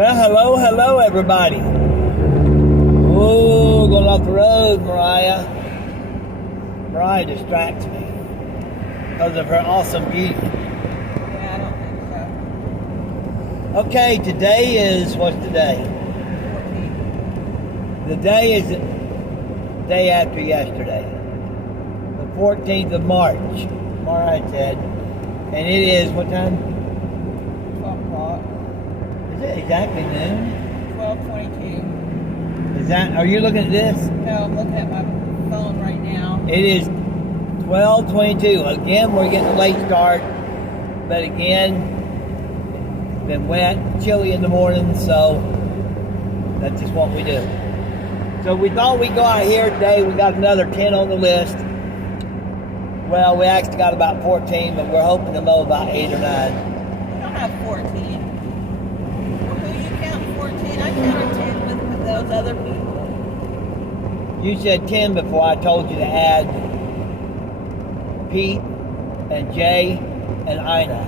Well, hello, everybody. Oh, going off the road, Mariah. Mariah distracts me because of her awesome beauty. Yeah, I don't think so. Okay, today is, what's the day? 14. The day is the day after yesterday. The 14th of March, Mariah said. And it is, what time? 12 o'clock. Is it exactly noon? 12:22. Is that, are you looking at this? No, I'm looking at my phone right now. It is 12:22. Again, we're getting a late start, but again, it's been wet, chilly in the morning, so that's just what we do. So we thought we'd go out here today. We got another 10 on the list. Well, we actually got about 14, but we're hoping to mow about 8 or 9. I don't have 14. Well, who you count 14? I counted 10 with those other people. You said 10 before. I told you to add Pete and Jay and Ina.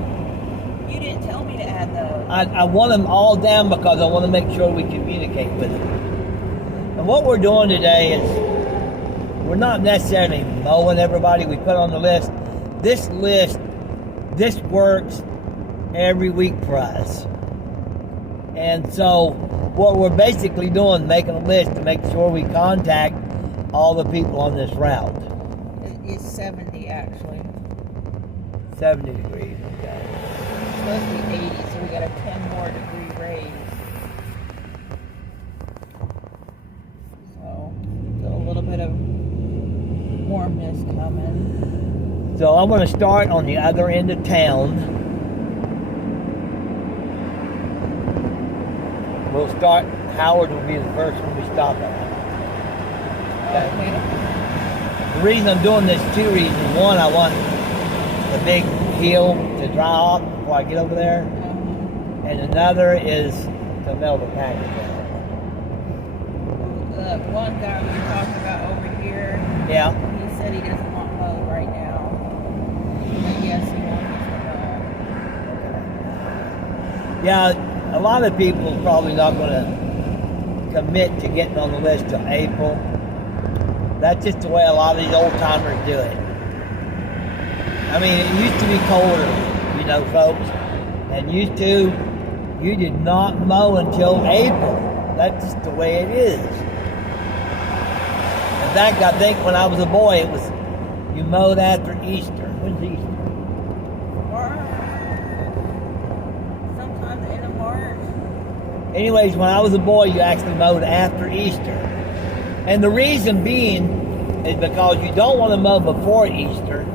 You didn't tell me to add those. I want them all down because I want to make sure we communicate with them. And what we're doing today is we're not necessarily mowing everybody we put on the list. This works every week for us. And so what we're basically doing, making a list to make sure we contact all the people on this route. It's 70 actually. 70 degrees, okay. It's supposed to be 80, so we got a 10 more degree raise. So, a little bit of warmness coming. So I'm going to start on the other end of town. We'll start, Howard will be the first one we stop at. Okay. The reason I'm doing this, two reasons. One, I want the big hill to dry off before I get over there. And another is to mail the package out. The one guy we were talking about over here, Yeah. he said he doesn't want mow right now. But yes, he wants to mow. Yeah, a lot of people are probably not going to commit to getting on the list till April. That's just the way a lot of these old timers do it. I mean, it used to be colder, you know, folks. And you did not mow until April. That's just the way it is. In fact, I think when I was a boy, it was you mowed after Easter. When's Easter? Sometime the end of March. Anyways, when I was a boy, you actually mowed after Easter. And the reason being is because you don't want to mow before Easter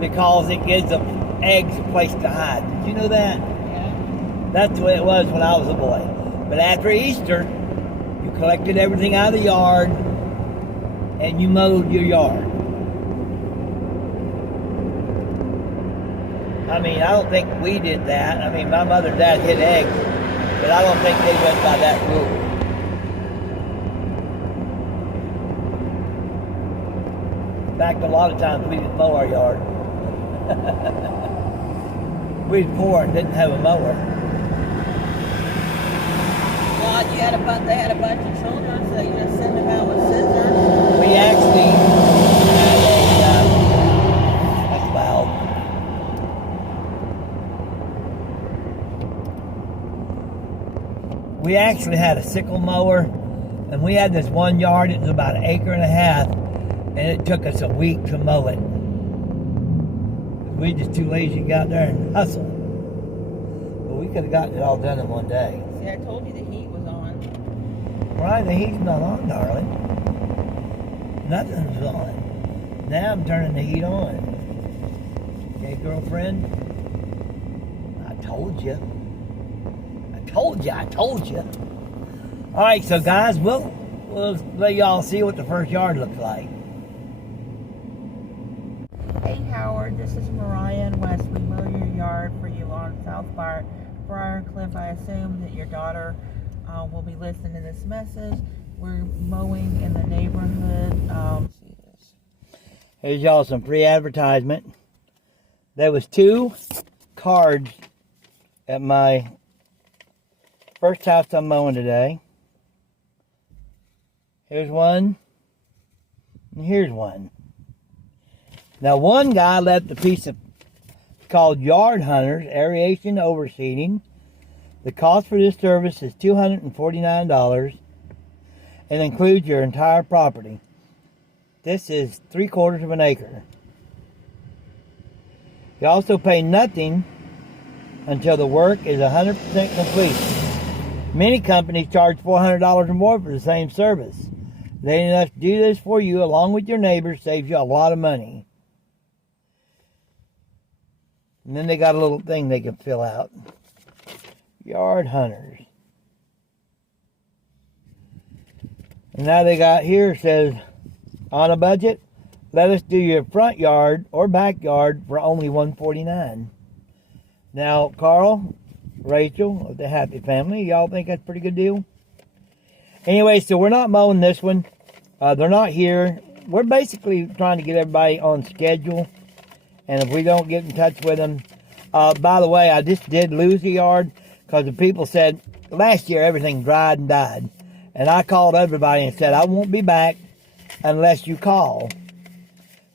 because it gives the eggs a place to hide. Did you know that? Yeah. That's the way it was when I was a boy. But after Easter, you collected everything out of the yard and you mowed your yard. I mean, I don't think we did that. I mean, my mother and dad hid eggs, but I don't think they went by that rule. In fact, a lot of times we didn't mow our yard. We was poor and didn't have a mower. Well, they had a bunch of children, so you just send them out with scissors. We actually had that's loud. We actually had a sickle mower, and we had this one yard. It was about 1.5 acres, and it took us a week to mow it. We just too lazy to get out there and hustle. But we could have gotten it all done in one day. See, I told you the heat was on. Right, the heat's not on, darling. Nothing's on. Now I'm turning the heat on. Okay, girlfriend? I told you. All right, so guys, we'll let y'all see what the first yard looks like. Hey Howard, this is Mariah and Wes. We mow your yard for you on South Briarcliff. I assume that your daughter will be listening to this message. We're mowing in the neighborhood. See this. Here's y'all some free advertisement. There was 2 cards at my first house I'm mowing today. Here's one. And here's one. Now, one guy left a piece of called Yard Hunters Aeration Overseeding. The cost for this service is $249 and includes your entire property. This is 3/4 of an acre. You also pay nothing until the work is 100% complete. Many companies charge $400 or more for the same service. Letting us do this for you along with your neighbors saves you a lot of money. And then they got a little thing they can fill out. Yard Hunters. And now they got here, says, on a budget, let us do your front yard or backyard for only $149. Now, Carl, Rachel of the Happy Family, y'all think that's a pretty good deal? Anyway, so we're not mowing this one. They're not here. We're basically trying to get everybody on schedule. And if we don't get in touch with them, by the way, I just did lose a yard because the people said last year everything dried and died. And I called everybody and said, I won't be back unless you call.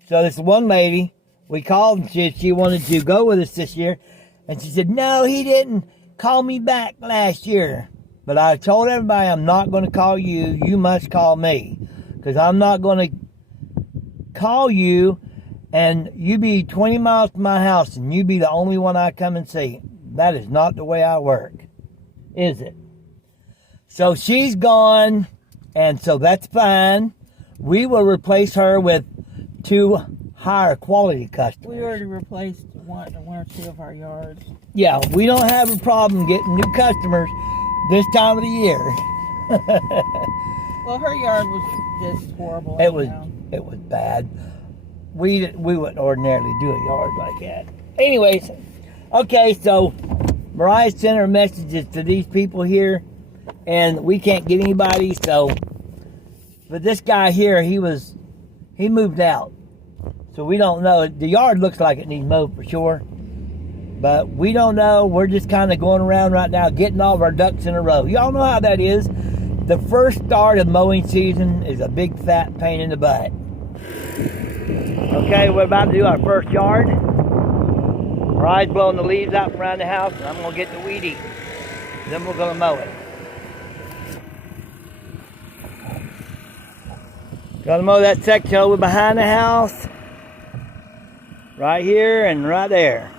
So this one lady, we called and she wanted to go with us this year. And she said, no, he didn't call me back last year. But I told everybody I'm not going to call you. You must call me. Because I'm not going to call you and you be 20 miles from my house and you be the only one I come and see. That is not the way I work, is it? So she's gone, and so that's fine. We will replace her with 2 higher quality customers. We already replaced one or two of our yards. Yeah, we don't have a problem getting new customers this time of the year. Well, her yard was just horrible. It was bad. We wouldn't ordinarily do a yard like that. Anyways, okay, so Mariah sent her messages to these people here, and we can't get anybody, so, but this guy here, he moved out. So we don't know. The yard looks like it needs mowed for sure, but we don't know. We're just kind of going around right now, getting all of our ducks in a row. Y'all know how that is. The first start of mowing season is a big fat pain in the butt. Okay, we're about to do our first yard. Mariah's blowing the leaves out from around the house, and I'm going to get the weed eater. Then we're going to mow it. Gonna mow that section over behind the house. Right here and right there.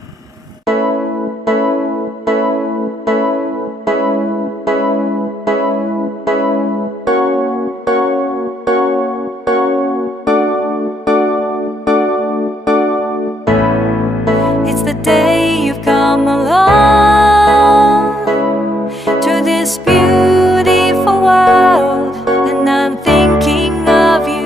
It's the day you've come along to this beautiful world, and I'm thinking of you.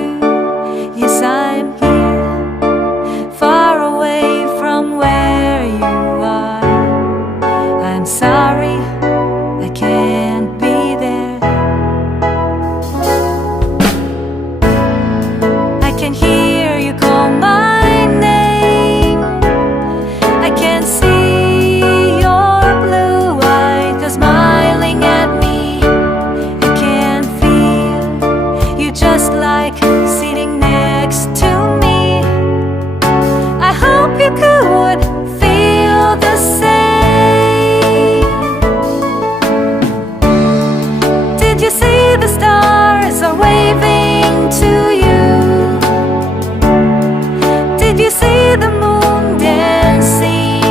Yes, I'm here, far away from where you are. I'm sorry, I can't be there. I can hear you call my name. I can see your blue eyes smiling at me. I can feel you just like sitting next to me. I hope you could feel the same. Did you see the stars are waving to you? Did you see the moon dancing?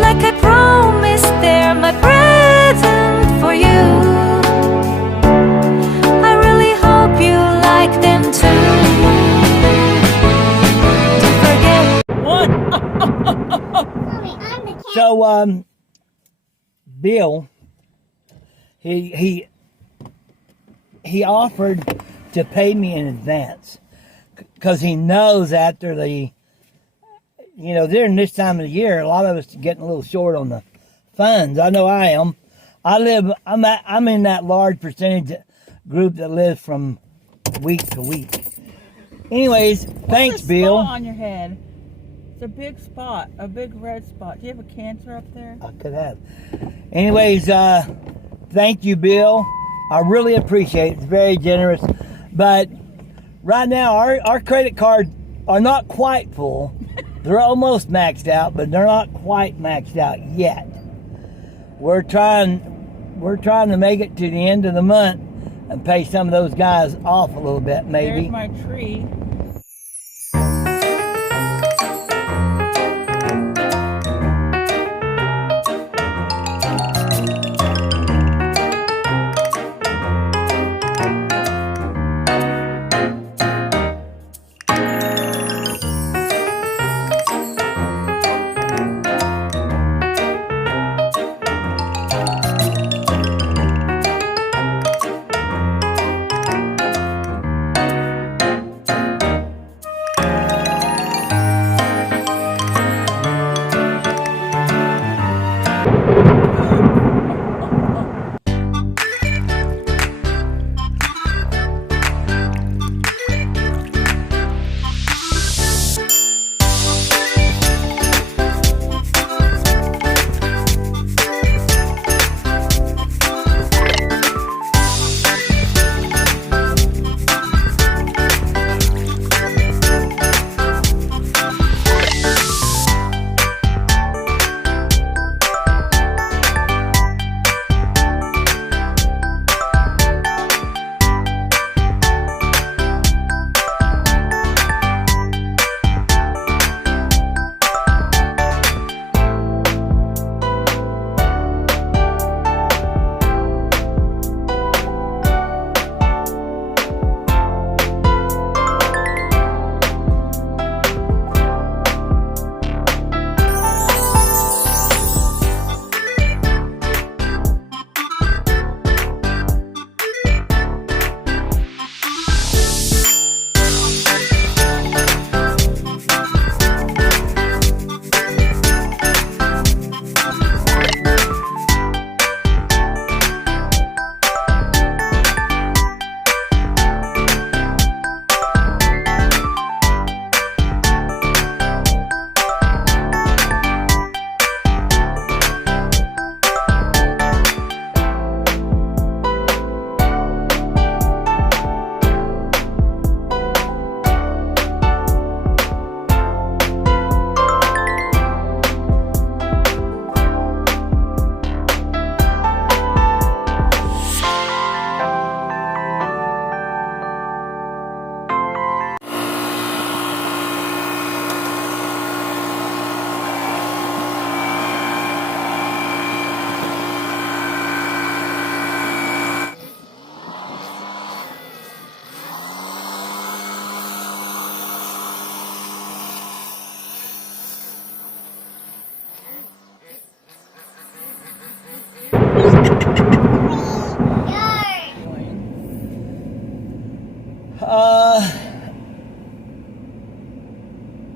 Like I promised, they're my present for you. I really hope you like them too. Don't forget. What? Mommy, I'm the cat. So, Bill, he offered to pay me in advance because he knows after the, during this time of the year, a lot of us are getting a little short on the funds. I know I am. I'm in that large percentage group that lives from week to week. Anyways, thanks, What's this Bill. spot on your head? It's a big spot, a big red spot. Do you have a cancer up there? I could have. Anyways, thank you, Bill. I really appreciate it. It's very generous. But right now, our credit cards are not quite full. They're almost maxed out, but they're not quite maxed out yet. We're trying to make it to the end of the month and pay some of those guys off a little bit, maybe. There's my tree.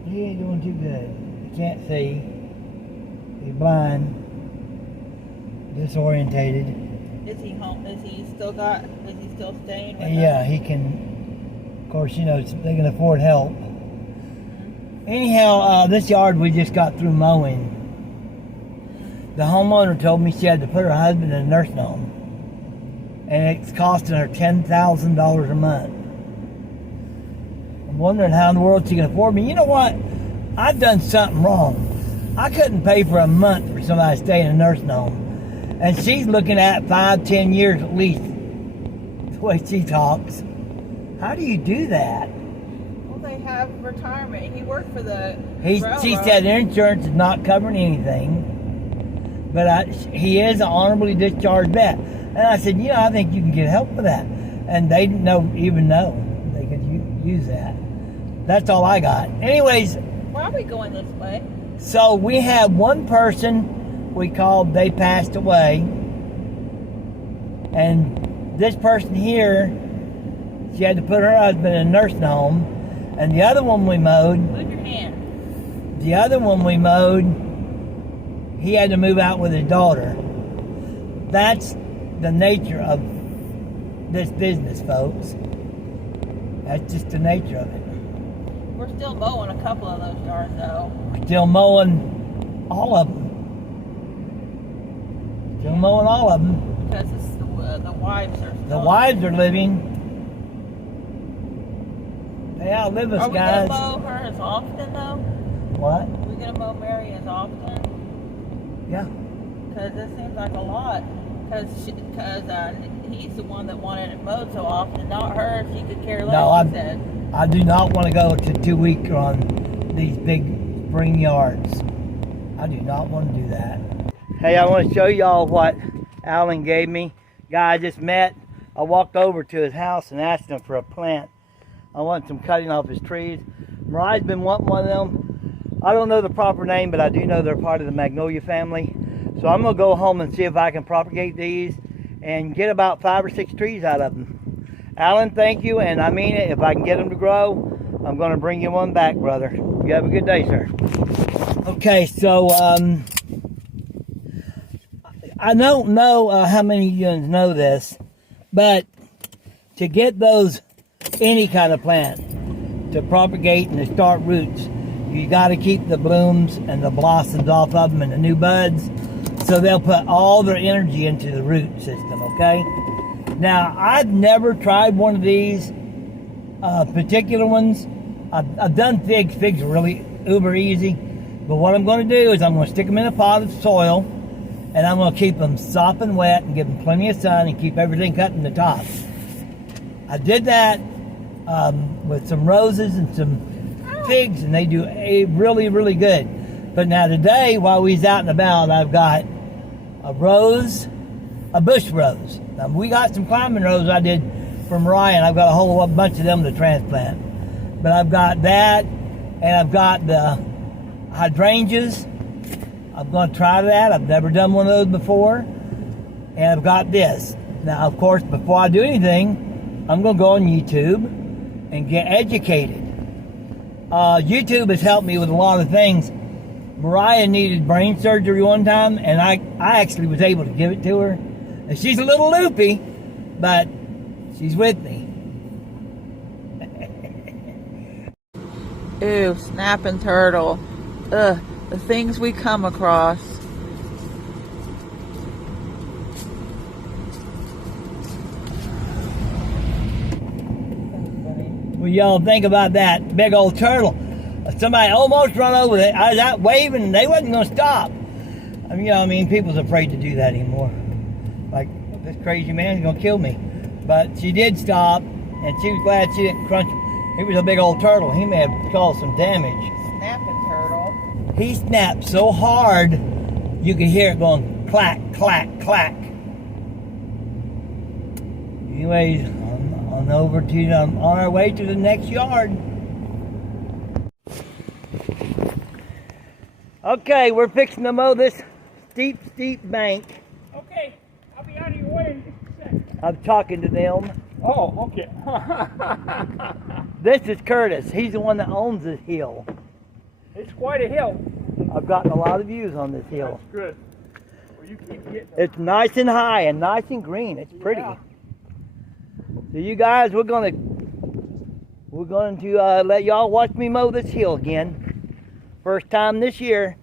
He ain't doing too good. He can't see. He's blind. Disorientated. Is he home? Is he still staying with Yeah, us? he can. Of course, you know, they can afford help. Anyhow, this yard we just got through mowing. The homeowner told me she had to put her husband in a nursing home. And it's costing her $10,000 a month. I'm wondering how in the world she can afford me. You know what? I've done something wrong. I couldn't pay for a month for somebody to stay in a nursing home. And she's looking at 5-10 years at least. The way she talks. How do you do that? Well, they have retirement. He worked for the She railroad. said their insurance is not covering anything. But he is an honorably discharged vet. And I said, you know, I think you can get help with that. And they didn't even know they could use that. That's all I got. Anyways, Why are we going this way? so we had one person we called, they passed away. And this person here, she had to put her husband in a nursing home. And the other one we mowed, Move your hand. the other one we mowed, he had to move out with his daughter. That's the nature of this business, folks. That's just the nature of it. We're still mowing a couple of those yards though. Still mowing all of them. Still mowing all of them. Because it's the wives are still. The wives are living. They outlive us, Are we guys. gonna mow her as often though? What? Are we gonna mow Mary as often? Yeah. Because it seems like a lot. Because he's the one that wanted it mowed so often, not her. She could care less. No, he said. I do not want to go to 2 week on these big spring yards. I do not want to do that. Hey, I want to show y'all what Alan gave me. Guy I just met. I walked over to his house and asked him for a plant. I want some cutting off his trees. Mariah's been wanting one of them. I don't know the proper name, but I do know they're part of the magnolia family. So I'm gonna go home and see if I can propagate these and get about 5 or 6 trees out of them. Alan, thank you, and I mean it. If I can get them to grow, I'm gonna bring you one back, brother. You have a good day, sir. Okay, so I don't know how many of you know this, but to get those, any kind of plant, to propagate and to start roots, you got to keep the blooms and the blossoms off of them and the new buds, so they'll put all their energy into the root system, okay? Now, I've never tried one of these particular ones. I've done figs. Figs are really uber easy. But what I'm going to do is I'm going to stick them in a pot of soil, and I'm going to keep them sopping wet and give them plenty of sun and keep everything cut in the top. I did that with some roses and some figs, and they do really, really good. But now today, while we was out and about, I've got a rose, a bush rose. Now, we got some climbing roses I did for Mariah, and I've got a whole bunch of them to transplant. But I've got that, and I've got the hydrangeas. I'm going to try that. I've never done one of those before. And I've got this. Now, of course, before I do anything, I'm going to go on YouTube and get educated. YouTube has helped me with a lot of things. Mariah needed brain surgery one time, and I actually was able to give it to her. And she's a little loopy, but she's with me. Ew, snapping turtle. Ugh, the things we come across. Well, y'all think about that big old turtle. Somebody almost run over it. I was out waving, and they wasn't going to stop. I mean, people's afraid to do that anymore. Like, this crazy man's going to kill me. But she did stop, and she was glad she didn't crunch. It was a big old turtle. He may have caused some damage. Snapping turtle. He snapped so hard, you could hear it going clack, clack, clack. Anyways, on our way to the next yard. Okay, we're fixing to mow this steep bank. Okay, I'll be out of your way in just a second. I'm talking to them. Oh, okay. This is Curtis. He's the one that owns this hill. It's quite a hill. I've gotten a lot of views on this hill. That's good. Well, you keep getting them. It's nice and high and nice and green. It's pretty. Yeah. So you guys, we're going to let y'all watch me mow this hill again. First time this year.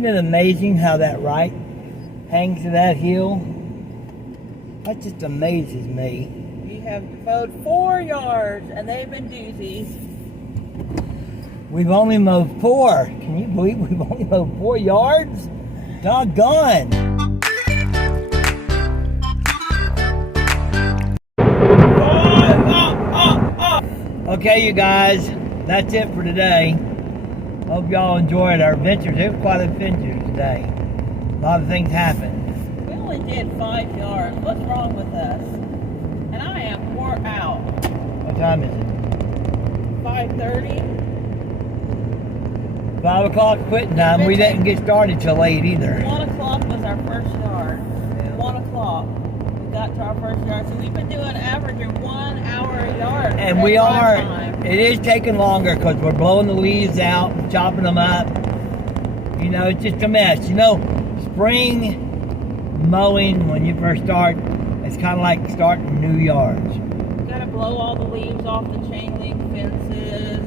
Isn't it amazing how that right hangs to that hill? That just amazes me. We have mowed 4 yards, and they've been doozies. We've only mowed 4. Can you believe we've only mowed 4 yards? Doggone. Okay, you guys, that's it for today. Hope y'all enjoyed our adventures. It was quite an adventure today. A lot of things happened. We only did 5 yards. What's wrong with us? And I am wore out. What time is it? 5:30. 5 o'clock quitting time. We didn't get started till 8 either. 1 o'clock was our first yard. 1 o'clock. We got to our first yard. So we've been doing averaging 1 hour a yard. And we at are, time. it is taking longer because we're blowing the leaves out, chopping them up. You know, it's just a mess. You know, spring mowing when you first start, it's kind of like starting new yards. Gotta blow all the leaves off the chain link fences,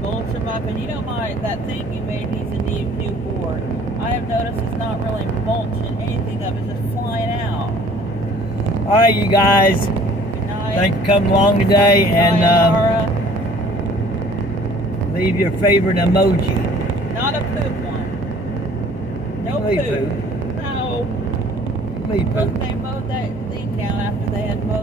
mulch them up, and you know that thing you made needs a new board. I have noticed it's not really mulching anything of it, it's just flying out. All right, you guys. Good night. Thanks for coming along today, and Sayonara. leave your favorite emoji. Not a poop one. No Leave poop. poop. No. Leave Look, poop. they mowed that thing down after they had mowed.